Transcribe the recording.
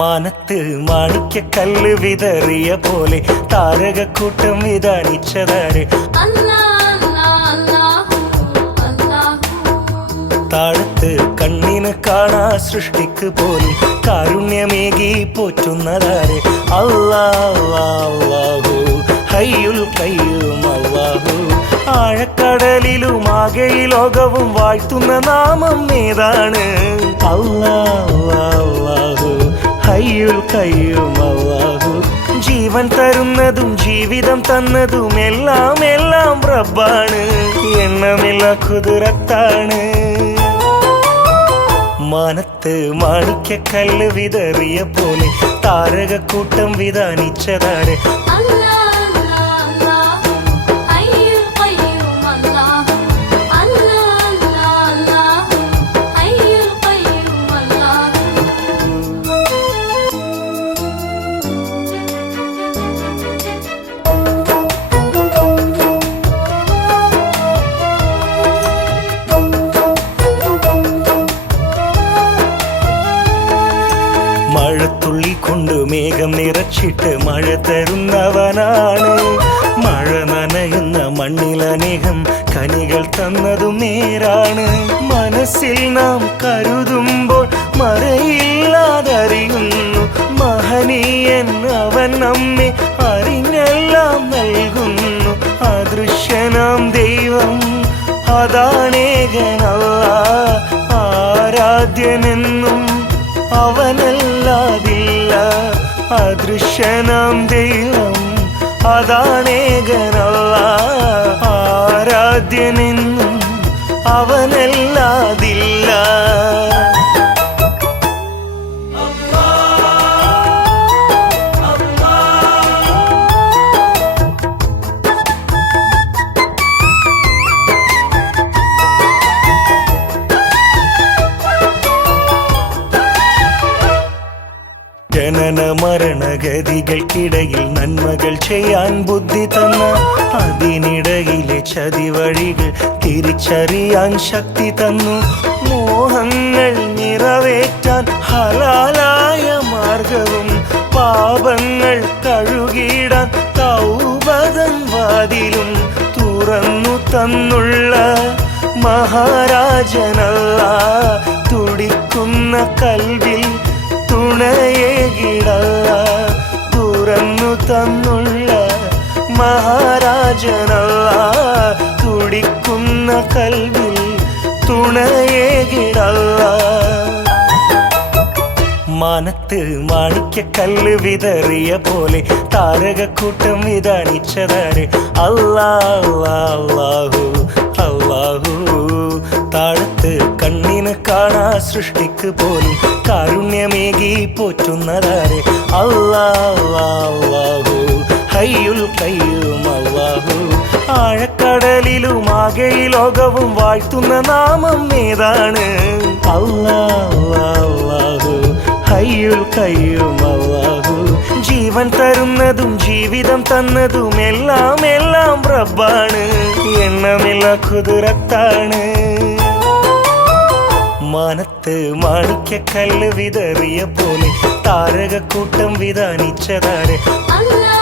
മാനത്ത് മാണിക്കക്കല്ല് വിതറിയ പോലെ താരകക്കൂട്ടം വിതാനിച്ചതാര് താഴത്ത് കണ്ണിന് കാണാ സൃഷ്ടിക്ക് പോലും കാരുണ്യമേകി പോറ്റുന്നതാര്? അല്ലാഹു ഹയ്യുൽ കയ്യും അല്ലാഹു ആഴക്കടലിലും ആകെ ഈ ലോകവും വാഴ്ത്തുന്ന നാമം ഏതാണ്? അല്ലാഹു ഹയ്യുൽ കയ്യും അള്ളാഹു ജീവൻ തരുന്നതും ജീവിതം തന്നതും എല്ലാം എല്ലാം റബ്ബാണ്. എണ്ണമില്ല കുതിരത്താണ്. മാനത്ത് മാണിക്കക്കല്ല് വിതറിയ പോലെ താരകക്കൂട്ടം വിധാനിച്ചതാണ്. അല്ലാ മേഘം നിറച്ചിട്ട് മഴ തരുന്നവനാണ്. മഴ നനയുന്ന മണ്ണിലനേകം കനികൾ തന്നതും നേരാണ്. മനസ്സിൽ നാം കരുതുമ്പോൾ മറയില്ലാതറിയുന്നു. മഹനീയൻ അവൻ നമ്മെ അറിഞ്ഞെല്ലാം നൽകുന്നു. അദൃശ്യനാം ദൈവം അതാണേകനല്ല ആരാധ്യനെന്നും അവനല്ലാതില്ല അദൃശ്യനാം ദൈവം അതാണേകനല്ല ആരാധ്യനെന്നും അവനല്ലാതില്ല. ജനന മരണഗതികൾക്കിടയിൽ നന്മകൾ ചെയ്യാൻ ബുദ്ധി തന്ന അതിനിടയിലെ ചതിവഴികൾ തിരിച്ചറിയാൻ ശക്തി തന്നു. മോഹങ്ങൾ നിറവേറ്റാൻ ഹലാലായ മാർഗവും പാപങ്ങൾ കഴുകിയിടാൻ കൗപതം വാതിലും തുറന്നു തന്നുള്ള മഹാരാജനല്ല തുടിക്കുന്ന കൽവിൽ തുണയേകിട തുറന്നു തന്നുള്ള മഹാരാജനല്ല. തുടിക്കുന്ന കൽവിൽ തുണയേകിടല്ല മാനത്ത് മാണിക്കക്കല്ല് വിതറിയ പോലെ താരകക്കൂട്ടം വിതണിച്ചതാണ് അല്ലാഹു. കണ്ണിന് കാണാ സൃഷ്ടിക്ക് പോലും കാരുണ്യമേകി പോറ്റുന്നതാരെ. അല്ലാഹു ഹയ്യുൽ കയ്യും അല്ലാഹു ആഴക്കടലിലും ആകെ ഈ ലോകവും വാഴ്ത്തുന്ന നാമം ഏതാണ്? അല്ലാഹു ഹയ്യുൽ കയ്യും അല്ലാഹു ജീവൻ തരുന്നതും ജീവിതം തന്നതും എല്ലാം എല്ലാം റബ്ബാണ്. എണ്ണമില്ല കുതിരത്താണ്. മാനത്ത് മാണിക്കക്കല്ല് വിതറിയ പോലെ താരകക്കൂട്ടം വിധാനിച്ചതാര് അല്ലാ